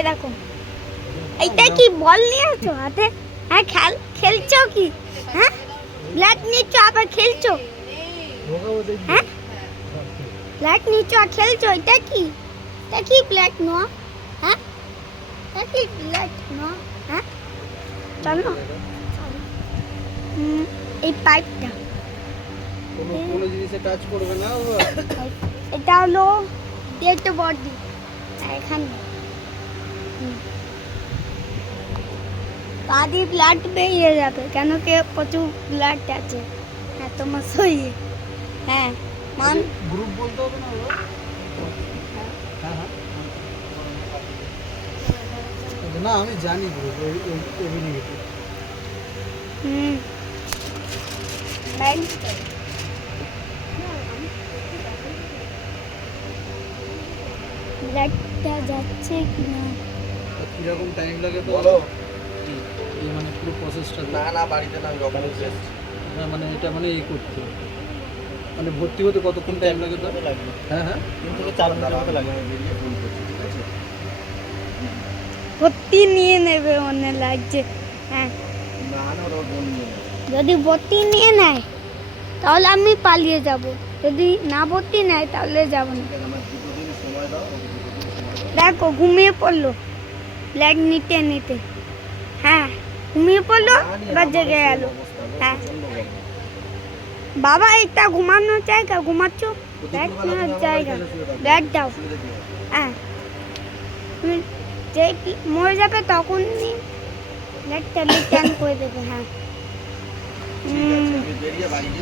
এরকম এইটা কি বল নিয়ে আছো হাতে? হ্যাঁ খেলছো কি? হ্যাঁ ব্ল্যাক নিচ্ছ আবার খেলছো? হ্যাঁ ব্ল্যাক নিচ্ছ আর খেলছো, এটা কি? এটা কি ব্ল্যাক নোয়া? হ্যাঁ এটা কি ব্ল্যাক নোয়া? হ্যাঁ চলো এই পাইপটা কোনো জিনিসে টাচ করবে না। এটা হলো ডেড বডি এখানে আদি ব্লাড বেরিয়ে যাবে কেন কি প্রচুর ব্লাড আছে। হ্যাঁ তোমার সই। হ্যাঁ মান গ্রুপ বলতে হবে না। হ্যাঁ হ্যাঁ না আমি জানি গ্রুপ এবিলিটি। ব্লাডটা যাচ্ছে কিনা কিরকম টাইম লাগে তো এই মানে পুরো প্রসেসটা? না বাড়িতে না, আমি রকমের টেস্ট। মানে এটা মানে এই করতে মানে ভর্তি হতে কতক্ষণ টাইম লাগে তো? লাগবে হ্যাঁ হ্যাঁ 3 থেকে 4 মিনিটের মতো লাগবে। বেরিয়ে ফোন করছি, ঠিক আছে? ভর্তি নিয়ে নেবে মনে লাগছে। হ্যাঁ না না ওরা ফোন নিয়ে নেবে। যদি ভর্তি নিয়ে নেয় তাহলে আমি পালিয়ে যাব, যদি না ভর্তি নেয় তাহলে যাব না। আমার 2 দিন সময় দাও, ওকে 2 দিন সময় দাও। দেখো ঘুমিয়ে পড়লো ব্লাড নিতে নিতে। হ্যাঁ ঘুমিয়ে পড়লো এবার জেগে গেল। হ্যাঁ বাবা এটা ঘুমানোর জায়গা, ঘুমাচ্ছ ব্যাগ নেওয়ার জায়গা, ব্যাগ দাও। হ্যাঁ তুমি যে মরে যাবে তখন ব্যাগটা রিটার্ন করে দেবে। হ্যাঁ ঠিক আছে, আমি বেরিয়ে বাড়ি গিয়ে